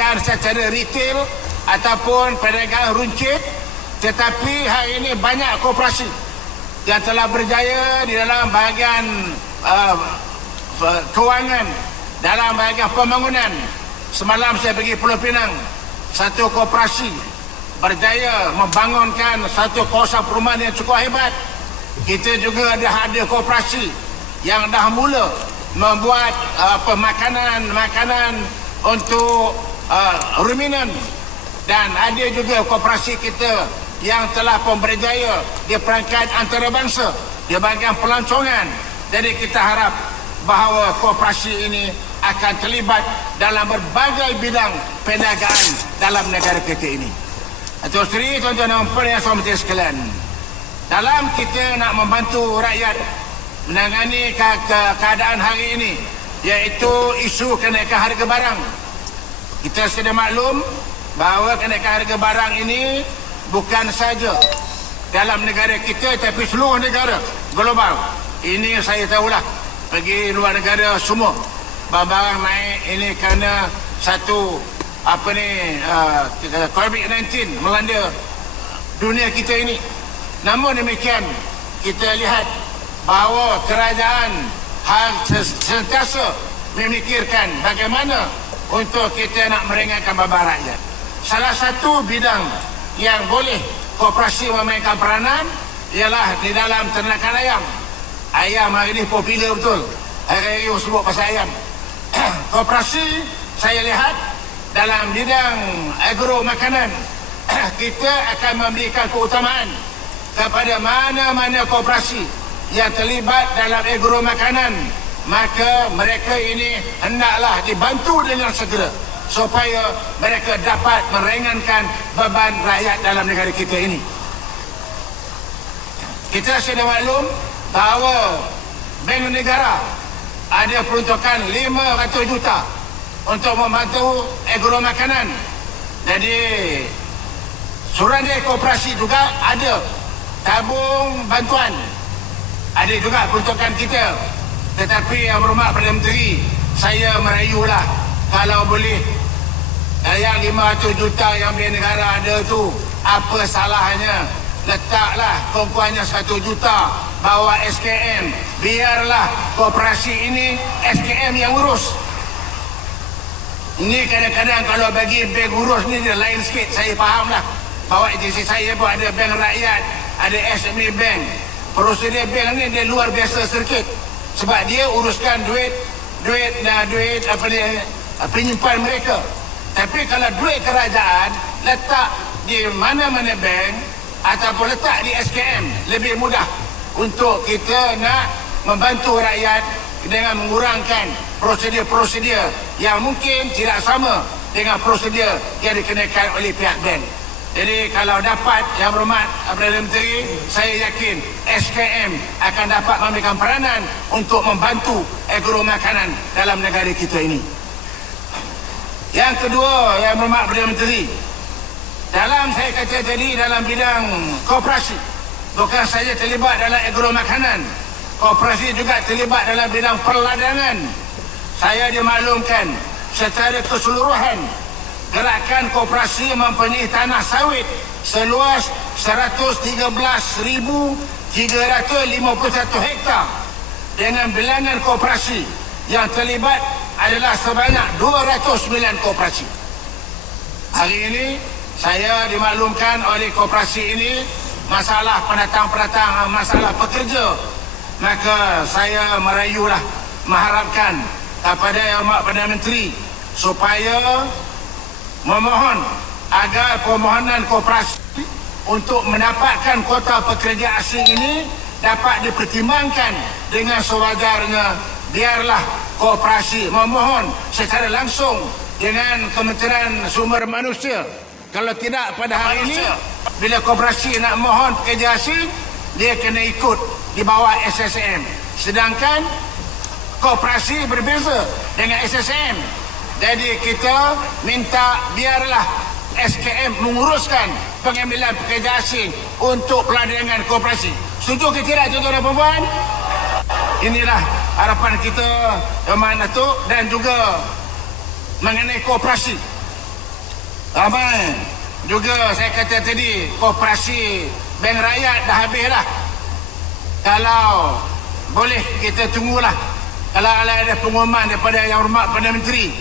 bukan secara retail ataupun perdagangan runcit, tetapi hari ini banyak koperasi yang telah berjaya di dalam bahagian kewangan, dalam bahagian pembangunan. Semalam saya pergi Pulau Pinang, satu koperasi berjaya membangunkan satu kawasan perumahan yang cukup hebat. Kita juga ada koperasi yang dah mula membuat makanan untuk ruminan, dan ada juga koperasi kita yang telah pun berjaya di perangkat antarabangsa di bahagian pelancongan. Jadi kita harap bahawa koperasi ini akan terlibat dalam berbagai bidang perniagaan dalam negara kita ini. Tuan Sri, tuan-tuan dan puan yang saya hormati sekalian, dalam kita nak membantu rakyat menangani keadaan hari ini, iaitu isu kenaikan harga barang, kita sudah maklum bahawa kenaikan harga barang ini bukan saja dalam negara kita tapi seluruh negara global. Ini saya tahulah, pergi luar negara semua barang naik. Ini kerana satu COVID-19 melanda dunia kita ini. Namun demikian, kita lihat bahawa kerajaan sentiasa memikirkan bagaimana untuk kita nak meringankan beban rakyat. Salah satu bidang yang boleh koperasi memainkan peranan ialah di dalam ternakan ayam. Ayam hari ini popular betul. Hari-hari sebut pasal ayam. Koperasi saya lihat dalam bidang agro makanan, kita akan memberikan keutamaan kepada mana-mana koperasi yang terlibat dalam agro makanan. Maka mereka ini hendaklah dibantu dengan segera supaya mereka dapat meringankan beban rakyat dalam negara kita ini. Kita sudah maklum bahawa Bank Negara ada peruntukan 500 juta untuk membantu agro makanan. Jadi Suruhanjaya Koperasi juga ada tabung bantuan, ada juga peruntukan kita. Tetapi Yang Berhormat Perdana Menteri, saya merayulah kalau boleh yang 500 juta yang Bank Negara ada tu, apa salahnya letaklah kumpulannya 1 juta bawa SKM, biarlah koperasi ini SKM yang urus. Ini kadang-kadang kalau bagi bank urus ni dia lain sikit. Saya fahamlah bahawa agensi saya pun ada bank rakyat, ada SME bank. Prosedur bank ni dia luar biasa sedikit, sebab dia uruskan duit penyimpan mereka. Tapi kalau duit kerajaan letak di mana-mana bank ataupun letak di SKM, lebih mudah untuk kita nak membantu rakyat dengan mengurangkan prosedur-prosedur yang mungkin tidak sama dengan prosedur yang dikenakan oleh pihak bank. Jadi kalau dapat Yang Berhormat Perdana Menteri, saya yakin SKM akan dapat memberikan peranan untuk membantu agro makanan dalam negara kita ini. Yang kedua, Yang Berhormat Perdana Menteri, dalam saya kata tadi dalam bidang koperasi, bukan saja terlibat dalam agro makanan, koperasi juga terlibat dalam bidang perladangan. Saya dimaklumkan secara keseluruhan gerakan koperasi mempunyai tanah sawit seluas 113,351 hektar dengan bilangan koperasi yang terlibat adalah sebanyak 209 koperasi. Hari ini saya dimaklumkan oleh koperasi ini masalah pendatang-pendatang, masalah pekerja. Maka saya merayulah, mengharapkan kepada Yang Berhormat Perdana Menteri supaya memohon agar permohonan koperasi untuk mendapatkan kuota pekerja asing ini dapat dipertimbangkan dengan sewajarnya. Biarlah koperasi memohon secara langsung dengan Kementerian Sumber Manusia. Kalau tidak pada hari ini, bila koperasi nak mohon pekerja asing, dia kena ikut di bawah SSM. Sedangkan koperasi berbeza dengan SSM. Jadi kita minta biarlah SKM menguruskan pengambilan pekerja asing untuk peladangan koperasi. Setuju ke tidak, tuan-tuan dan puan-puan? Inilah harapan kita, Yang Maha Datuk, dan juga mengenai koperasi. Ramai. Juga saya kata tadi, koperasi bank rakyat dah habis dah. Kalau boleh kita tunggulah. Kalau ada pengumuman daripada Yang Hormat Perdana Menteri,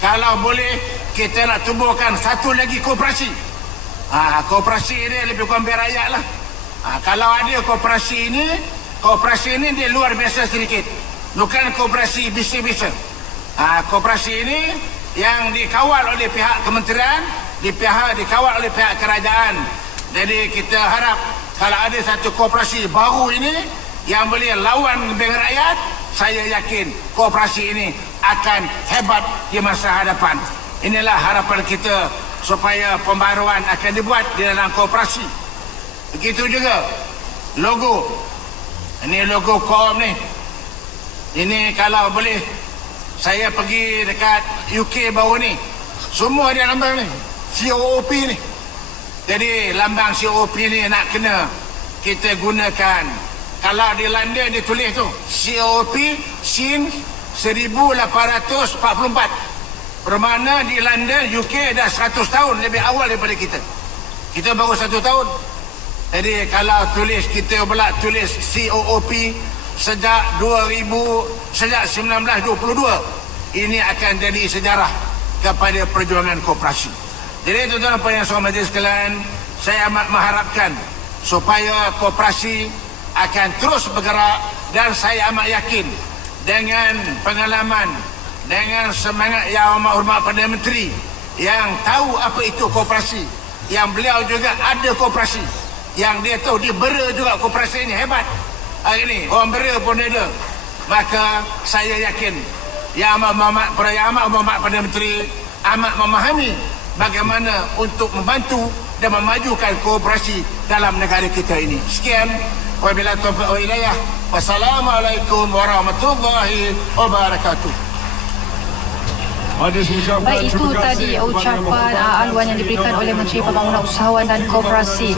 kalau boleh kita nak tubuhkan satu lagi koperasi. Koperasi ini lebih kurang bank rakyat lah. Kalau ada koperasi ini dia luar biasa sedikit. Bukan koperasi bisnes-bisnes. Koperasi ini yang dikawal oleh pihak kementerian, dikawal oleh pihak kerajaan. Jadi kita harap kalau ada satu koperasi baru ini yang boleh lawan bank rakyat, saya yakin koperasi ini akan hebat di masa hadapan. Inilah harapan kita supaya pembaruan akan dibuat di dalam koperasi. Begitu juga logo. Ini logo KOM ni. Ini kalau boleh saya pergi dekat UK baru ni, semua ada lambang ni, COOP ni. Jadi lambang COOP ni nak kena kita gunakan. Kalau di London dia tulis tu COP since 1844. Bermakna di London UK dah 100 tahun lebih awal daripada kita. Kita baru 1 tahun. Jadi kalau kita pula tulis COOP sejak 1922, ini akan jadi sejarah kepada perjuangan koperasi. Jadi tuan-tuan dan yang majlis sekalian, saya amat mengharapkan supaya koperasi akan terus bergerak, dan saya amat yakin dengan pengalaman, dengan semangat Yang Hormat Perdana Menteri yang tahu apa itu koperasi, yang beliau juga ada koperasi, yang dia tahu dia bera juga koperasi ini hebat. Hari ini orang bera pun ada. Maka saya yakin Yang Hormat Perdana Menteri amat memahami bagaimana untuk membantu dan memajukan koperasi dalam negara kita ini. Sekian. Wabillahi taufiq wal hidayah. Wassalamualaikum warahmatullahi wabarakatuh. Baik, itu tadi ucapan aluan yang diberikan oleh Menteri Pembangunan Usahawan dan Koperasi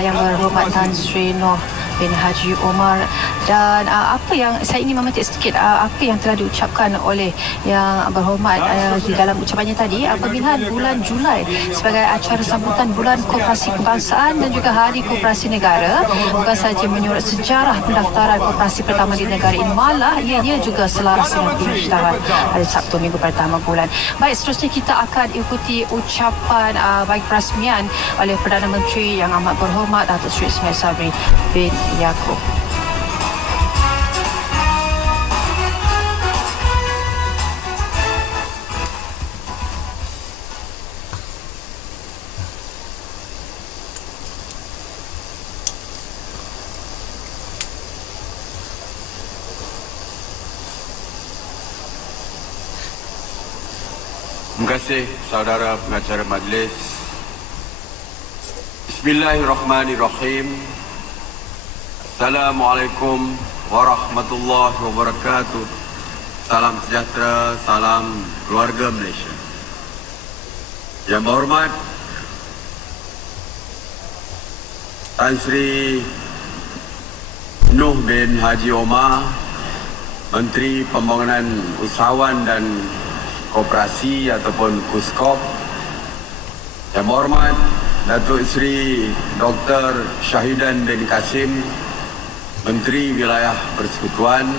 Yang Berhormat Tan Sri Noh bin Haji Omar. Dan apa yang saya ingin memetik sedikit apa yang telah diucapkan oleh Yang Berhormat di dalam ucapannya tadi, apabila bulan Julai sebagai acara sambutan Bulan Koperasi Kebangsaan dan juga Hari Koperasi Negara bukan sahaja menyurat sejarah pendaftaran koperasi pertama di negara ini, malah ia juga selaras dengan pengisytiharan pada Sabtu minggu pertama bulan. Baik, seterusnya kita akan ikuti ucapan bagi perasmian oleh Perdana Menteri Yang Amat Berhormat Datuk Seri Ismail Sabri bin Yaakob. Terima kasih saudara pengacara majlis. Bismillahirrahmanirrahim. Assalamualaikum warahmatullahi wabarakatuh. Salam sejahtera, salam keluarga Malaysia. Yang berhormat Tan Sri Noh bin Haji Omar, Menteri Pembangunan Usahawan dan Koperasi ataupun KUSKOP. Yang berhormat Datuk Seri Dr. Syahidan bin Kasim, Menteri Wilayah Persekutuan.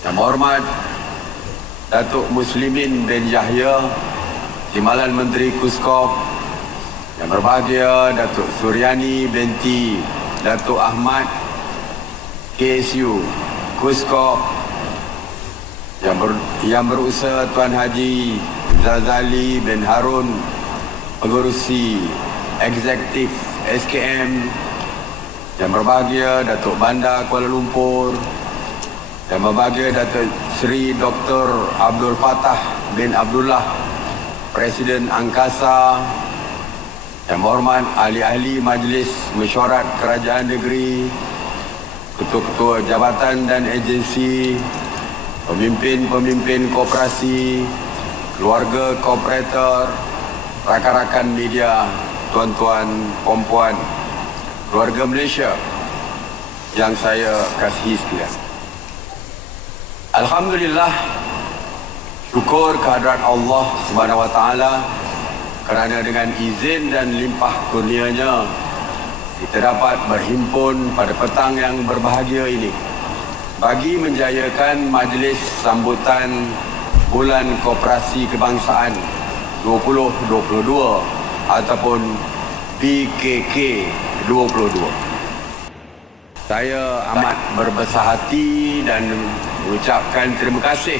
Yang berhormat Datuk Muslimin bin Yahya, Timbalan Menteri KUSKOP. Yang berbahagia Datuk Suryani binti Datuk Ahmad, KSU KUSKOP. Yang berusaha Tuan Haji Zazali bin Harun, Pengerusi Eksekutif SKM. Yang berbahagia Datuk Bandar Kuala Lumpur. Yang berbahagia Datuk Seri Dr. Abdul Fattah bin Abdullah, Presiden Angkasa. Yang berhormat ahli-ahli Majlis Mesyuarat Kerajaan Negeri, ketua-ketua jabatan dan agensi, pemimpin-pemimpin koperasi, keluarga kooperator, rakan-rakan media, tuan-tuan, puan-puan, keluarga Malaysia yang saya kasihi sekalian. Alhamdulillah, syukur kehadrat Allah Subhanahu Wa Taala kerana dengan izin dan limpah kurnianya kita dapat berhimpun pada petang yang berbahagia ini bagi menjayakan majlis sambutan Bulan Koperasi Kebangsaan 2022 ataupun BKK 22. Saya amat berbesar hati dan mengucapkan terima kasih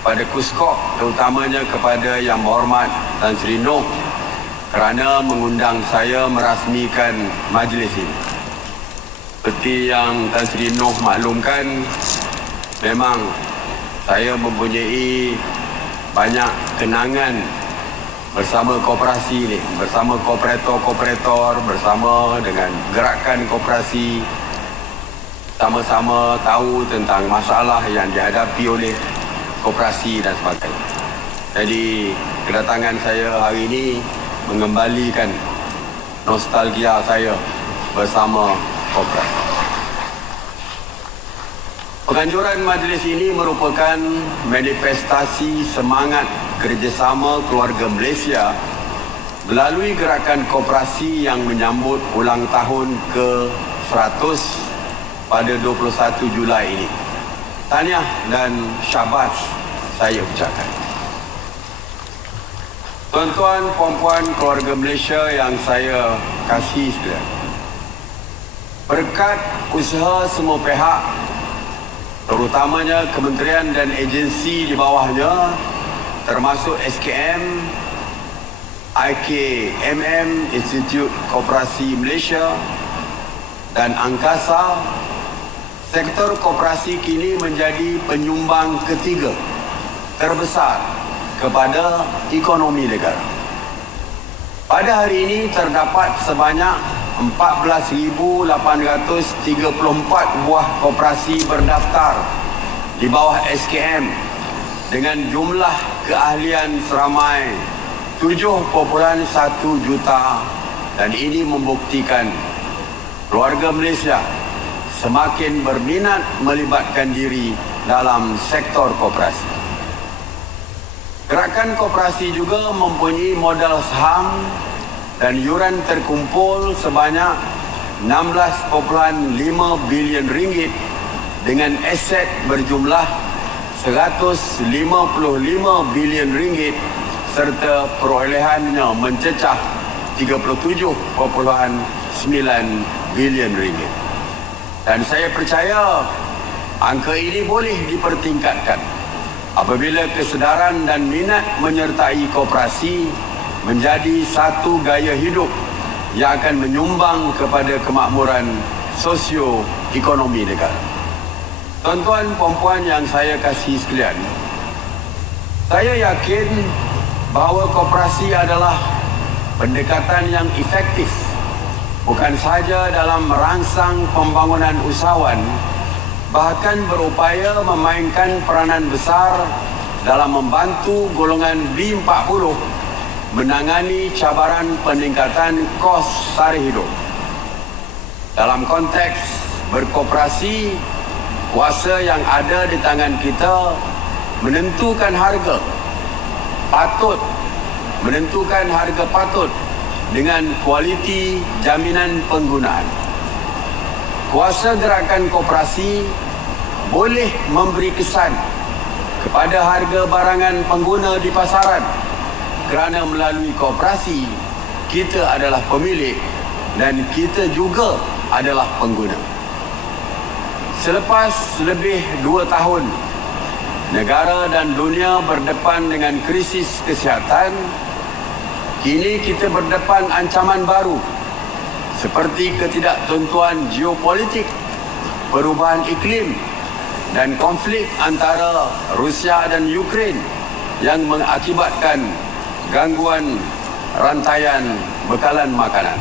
kepada KUSKOP, terutamanya kepada Yang Berhormat Tan Sri Noh kerana mengundang saya merasmikan majlis ini. Seperti yang Tan Sri Noh maklumkan, memang saya mempunyai banyak kenangan bersama koperasi ini, bersama kooperator-kooperator, bersama dengan gerakan koperasi, sama-sama tahu tentang masalah yang dihadapi oleh koperasi dan sebagainya. Jadi kedatangan saya hari ini mengembalikan nostalgia saya bersama koperasi. Penganjuran majlis ini merupakan manifestasi semangat kerjasama keluarga Malaysia melalui gerakan koperasi yang menyambut ulang tahun ke-100 pada 21 Julai ini. Tahniah dan syabas saya ucapkan. Tuan-tuan, puan-puan keluarga Malaysia yang saya kasihi sekalian, berkat usaha semua pihak, terutamanya kementerian dan agensi di bawahnya, termasuk SKM, IKMM, Institut Koperasi Malaysia, dan Angkasa, sektor koperasi kini menjadi penyumbang ketiga terbesar kepada ekonomi negara. Pada hari ini terdapat sebanyak 14,834 buah koperasi berdaftar di bawah SKM dengan jumlah keahlian seramai 7.1 juta, dan ini membuktikan keluarga Malaysia semakin berminat melibatkan diri dalam sektor koperasi. Gerakan koperasi juga mempunyai modal saham dan yuran terkumpul sebanyak 16.5 bilion ringgit dengan aset berjumlah 155 bilion ringgit serta perolehannya mencecah 37.9 bilion ringgit. Dan saya percaya angka ini boleh dipertingkatkan apabila kesedaran dan minat menyertai koperasi menjadi satu gaya hidup yang akan menyumbang kepada kemakmuran sosio-ekonomi negara. Tuan-tuan, puan-puan yang saya kasihi sekalian, saya yakin bahawa koperasi adalah pendekatan yang efektif bukan sahaja dalam merangsang pembangunan usahawan, bahkan berupaya memainkan peranan besar dalam membantu golongan B40 menangani cabaran peningkatan kos sara hidup. Dalam konteks berkoperasi, kuasa yang ada di tangan kita menentukan harga patut dengan kualiti jaminan penggunaan. Kuasa gerakan koperasi boleh memberi kesan kepada harga barangan pengguna di pasaran kerana melalui koperasi kita adalah pemilik dan kita juga adalah pengguna. Selepas lebih 2 tahun negara dan dunia berdepan dengan krisis kesihatan, kini kita berdepan ancaman baru seperti ketidaktentuan geopolitik, perubahan iklim dan konflik antara Rusia dan Ukraine yang mengakibatkan gangguan rantaian bekalan makanan.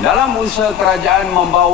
Dalam usaha kerajaan membawa